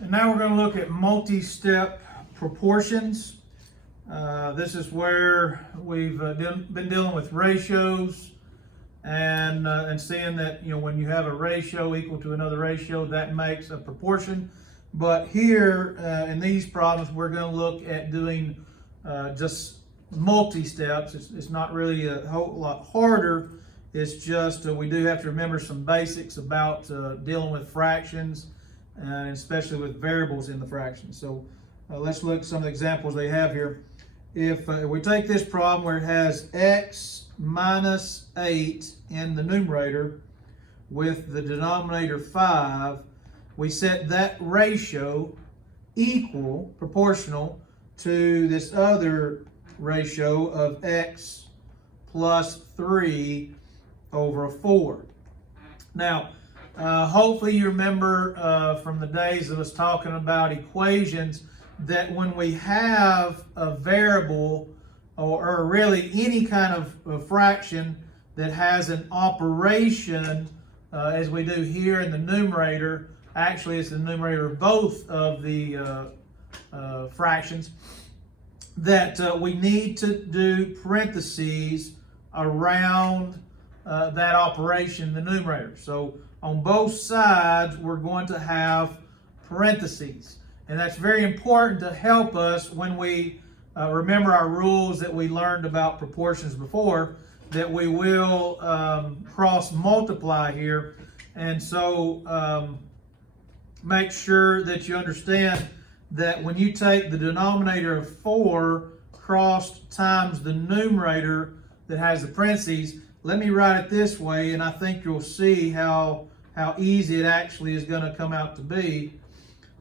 And now we're going to look at multi-step proportions. This is where we've been dealing with ratios and seeing that, when you have a ratio equal to another ratio, that makes a proportion. But here in these problems, we're going to look at doing just multi-steps. It's not really a whole lot harder. It's just we do have to remember some basics about dealing with fractions, and especially with variables in the fraction. So let's look at some of the examples they have here. If we take this problem where it has x minus 8 in the numerator with the denominator 5, we set that ratio equal, proportional, to this other ratio of x plus 3 over 4. Now, hopefully you remember from the days of us talking about equations that when we have a variable or really any kind of fraction that has an operation, as we do here in the numerator, actually it's the numerator of both of the fractions, that we need to do parentheses around that operation in the numerator. So on both sides, we're going to have parentheses. And that's very important to help us when we remember our rules that we learned about proportions before, that we will cross multiply here. And so make sure that you understand that when you take the denominator of 4 crossed times the numerator that has the parentheses, let me write it this way, and I think you'll see how easy it actually is going to come out to be.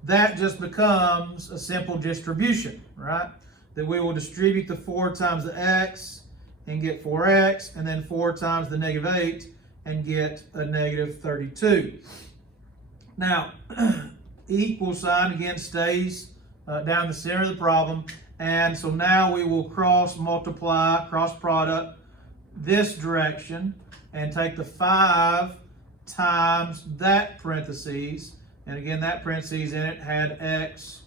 That just becomes a simple distribution, right? That we will distribute the 4 times the x and get 4x, and then 4 times the negative 8 and get a negative 32. Now, equal sign again stays down the center of the problem, and so now we will cross multiply, cross product this direction and take the 5 times that parentheses, and again that parentheses in it had x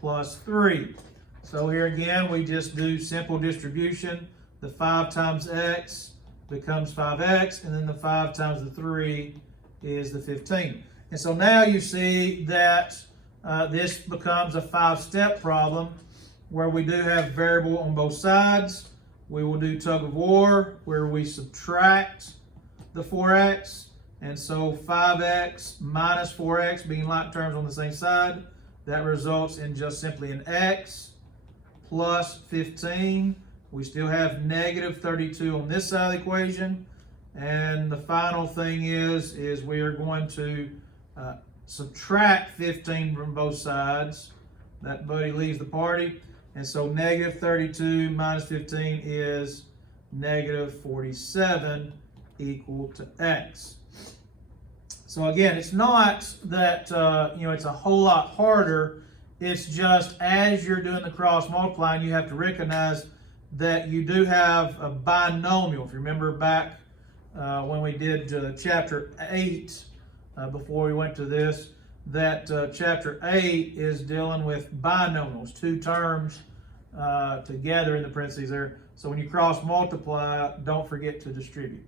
plus 3. So here again we just do simple distribution. The 5 times x becomes 5x, and then the 5 times the 3 is the 15. And so now you see that this becomes a 5-step problem where we do have variable on both sides. We will do tug of war where we subtract the 4x, and so 5x minus 4x being like terms on the same side, that results in just simply an x plus 15. We still have negative 32 on this side of the equation, and the final thing is we are going to subtract 15 from both sides. That buddy leaves the party. And so negative 32 minus 15 is negative 47 equal to x. So again, it's not that it's a whole lot harder. It's just as you're doing the cross multiplying, you have to recognize that you do have a binomial. If you remember back when we did chapter 8, before we went to this, that chapter 8 is dealing with binomials, 2 terms together in the parentheses there. So when you cross multiply, don't forget to distribute.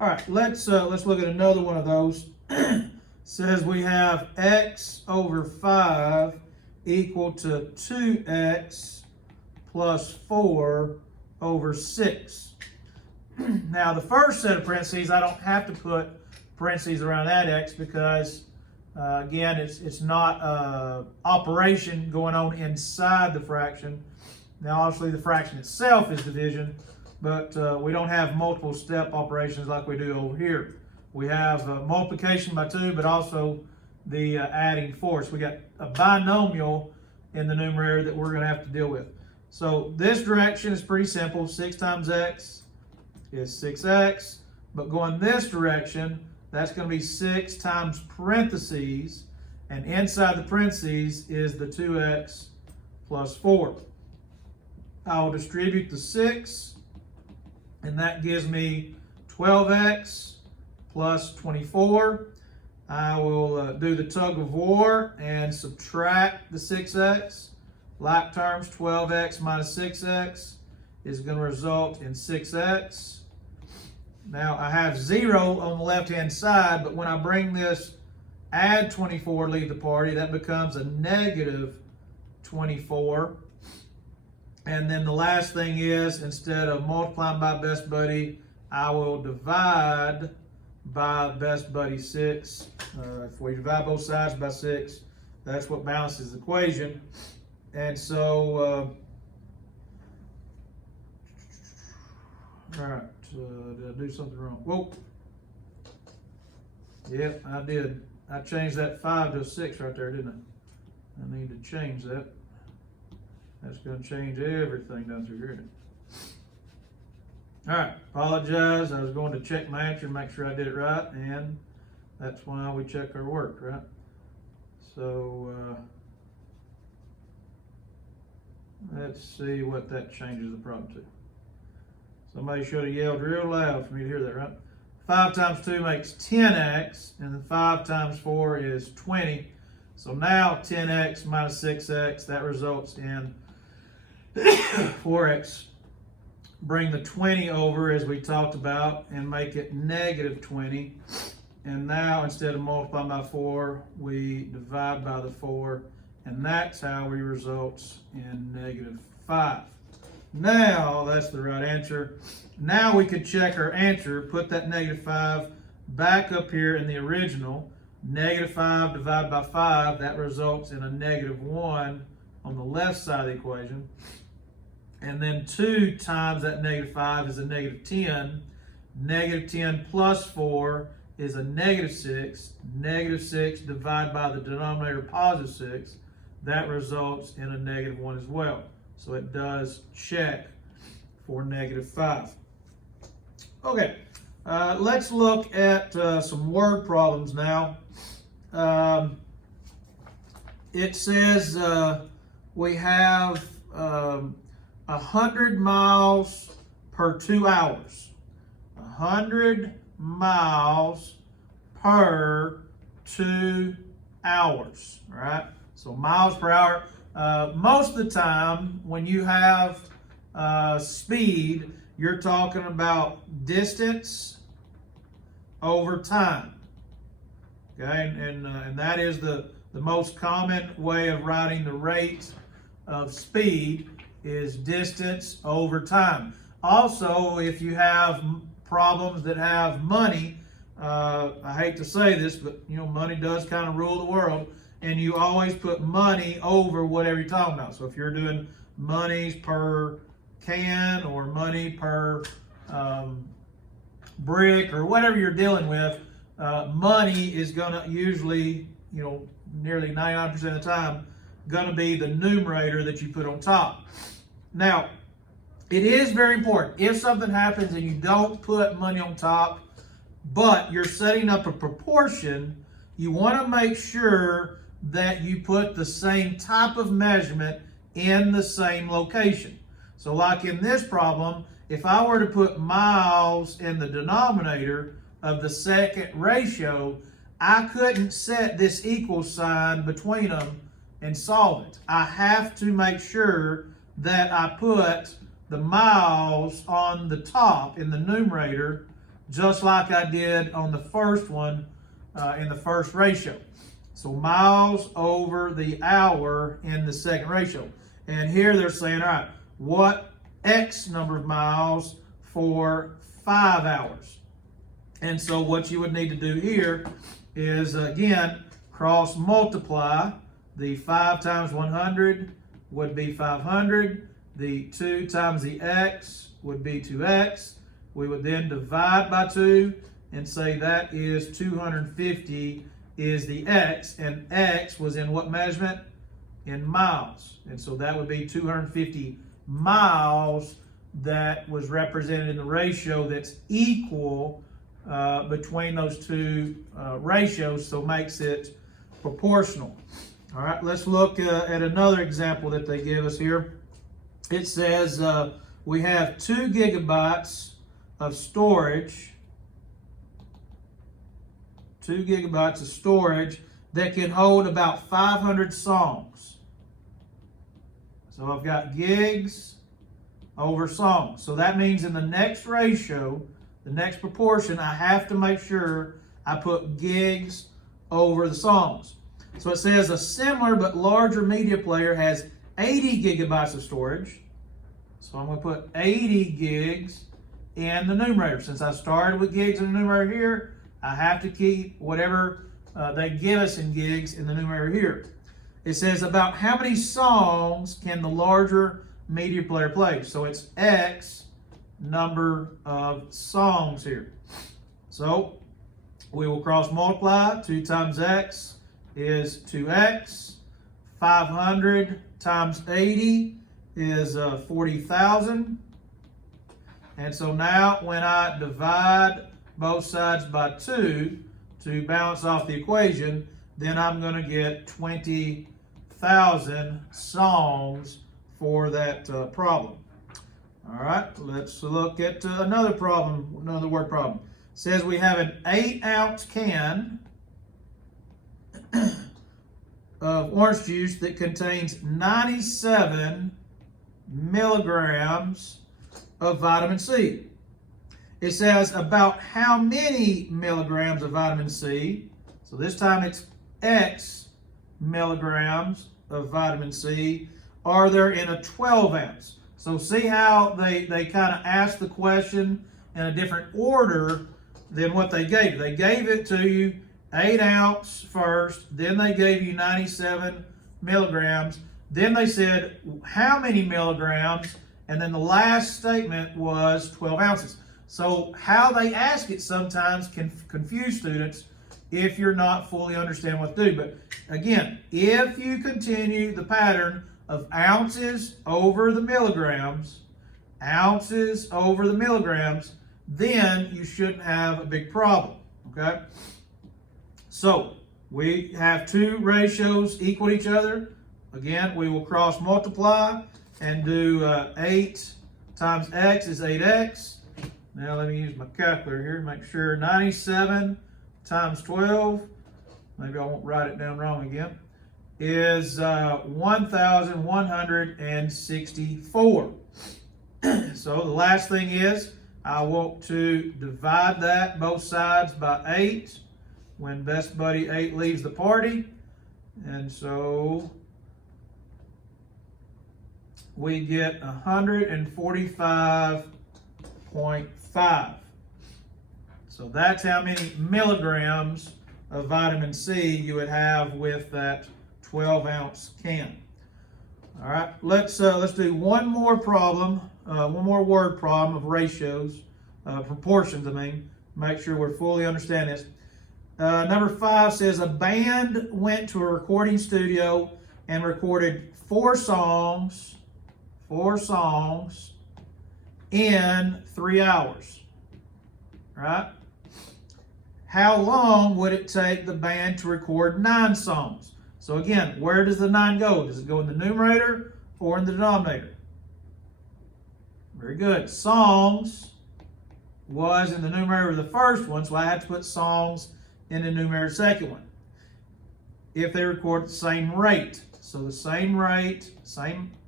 All right, let's look at another one of those. Says we have x over 5 equal to 2x plus 4 over 6. Now the first set of parentheses, I don't have to put parentheses around that x because again, it's not operation going on inside the fraction. Now, obviously, the fraction itself is division, but we don't have multiple step operations like we do over here. We have multiplication by 2, but also the adding 4. So we got a binomial in the numerator that we're going to have to deal with. So this direction is pretty simple. 6 times x is 6x, but going this direction, that's going to be 6 times parentheses, and inside the parentheses is the 2x plus 4. I will distribute the 6, and that gives me 12x plus 24. I will do the tug of war and subtract the 6x. Like terms, 12x minus 6x is going to result in 6x. Now I have 0 on the left-hand side, but when I bring this add 24, leave the party, that becomes a negative 24. And then the last thing is, instead of multiplying by best buddy, I will divide by best buddy 6. If we divide both sides by 6, that's what balances the equation. And so, all right, did I do something wrong? Whoa. Yep, I did. I changed that 5 to a 6 right there, didn't I? I need to change that. That's going to change everything down through here. All right, apologize. I was going to check my answer and make sure I did it right, and that's why we check our work, right? So let's see what that changes the problem to. Somebody should have yelled real loud for me to hear that, right? 5 times 2 makes 10x, and then 5 times 4 is 20. So now 10x minus 6x, that results in 4x. Bring the 20 over as we talked about and make it negative 20. And now instead of multiplying by 4, we divide by the 4. And that's how we result in negative 5. Now that's the right answer. Now we could check our answer, put that negative 5 back up here in the original. Negative 5 divided by 5, that results in a negative 1 on the left side of the equation. And then 2 times that negative 5 is a negative 10. Negative 10 plus 4 is a negative 6. Negative 6 divided by the denominator positive 6. That results in a negative 1 as well. So it does check for negative 5. Okay, let's look at some word problems now. It says we have 100 miles per 2 hours. 100 miles per 2 hours, all right? So miles per hour. Most of the time when you have speed, you're talking about distance over time, okay? And that is the most common way of writing the rate of speed is distance over time. Also, if you have problems that have money, I hate to say this, but you know, money does kind of rule the world, and you always put money over whatever you're talking about. So if you're doing monies per can or money per brick or whatever you're dealing with, money is going to usually, you know, nearly 99% of the time, going to be the numerator that you put on top. Now, it is very important. If something happens and you don't put money on top, but you're setting up a proportion, you want to make sure that you put the same type of measurement in the same location. So like in this problem, if I were to put miles in the denominator of the second ratio, I couldn't set this equal sign between them and solve it. I have to make sure that I put the miles on the top in the numerator, just like I did on the first one in the first ratio. So miles over the hour in the second ratio. And here they're saying, all right, what X number of miles for 5 hours? And so what you would need to do here is, again, cross multiply. The 5 times 100 would be 500. The 2 times the X would be 2X. We would then divide by 2 and say that is 250 is the X, and X was in what measurement? In miles. And so that would be 250 miles that was represented in the ratio that's equal between those two ratios, so makes it proportional. All right, let's look at another example that they give us here. It says we have 2 gigabytes of storage 2 gigabytes of storage that can hold about 500 songs. So I've got gigs over songs. So that means in the next ratio, the next proportion, I have to make sure I put gigs over the songs. So it says a similar but larger media player has 80 gigabytes of storage. So I'm going to put 80 gigs in the numerator. Since I started with gigs in the numerator here, I have to keep whatever they give us in gigs in the numerator here. It says about how many songs can the larger media player play. So it's X number of songs here. So we will cross multiply. 2 times X is 2X. 500 times 80 is 40,000. And so now when I divide both sides by 2 to balance off the equation, then I'm going to get 20,000 songs for that problem. All right, let's look at another problem, another word problem. It says we have an 8-ounce can of orange juice that contains 97 milligrams of vitamin C. It says about how many milligrams of vitamin C, so this time it's X milligrams of vitamin C, are there in a 12-ounce. So see how they kind of asked the question in a different order than what they gave. They gave it to you 8 ounce first, then they gave you 97 milligrams, then they said how many milligrams, and then the last statement was 12 ounces. So how they ask it sometimes can confuse students if you're not fully understand what to do. But again, if you continue the pattern of ounces over the milligrams, then you shouldn't have a big problem, okay? So we have 2 ratios equal to each other. Again, we will cross multiply and do 8 times X is 8X. Now let me use my calculator here to make sure. 97 times 12, maybe I won't write it down wrong again, is 1,164. So the last thing is I want to divide that both sides by 8 when Best Buddy 8 leaves the party. And so we get 145.5. So that's how many milligrams of vitamin C you would have with that 12-ounce can. All right, let's do one more problem, one more word problem of ratios, proportions. I mean, make sure we're fully understand this. Number 5 says a band went to a recording studio and recorded 4 songs in 3 hours. Right? How long would it take the band to record 9 songs? So again, where does the 9 go? Does it go in the numerator or in the denominator? Very good. Songs was in the numerator of the first one, so I had to put songs in the numerator of the second one. If they record the same rate, so the same rate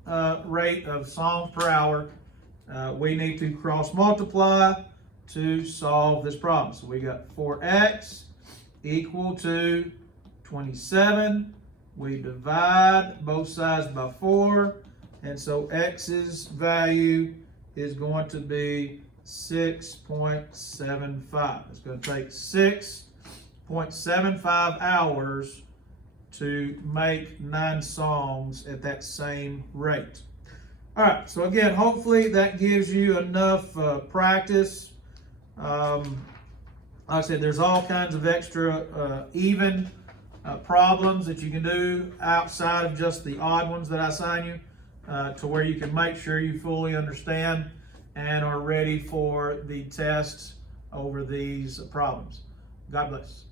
of songs per hour, we need to cross multiply to solve this problem. So we got 4x equal to 27. We divide both sides by 4, and so x's value is going to be 6.75. It's going to take 6.75 hours to make 9 songs at that same rate. All right, so again, hopefully that gives you enough practice. Like I said, there's all kinds of extra even problems that you can do outside of just the odd ones that I assign you, to where you can make sure you fully understand and are ready for the tests over these problems. God bless.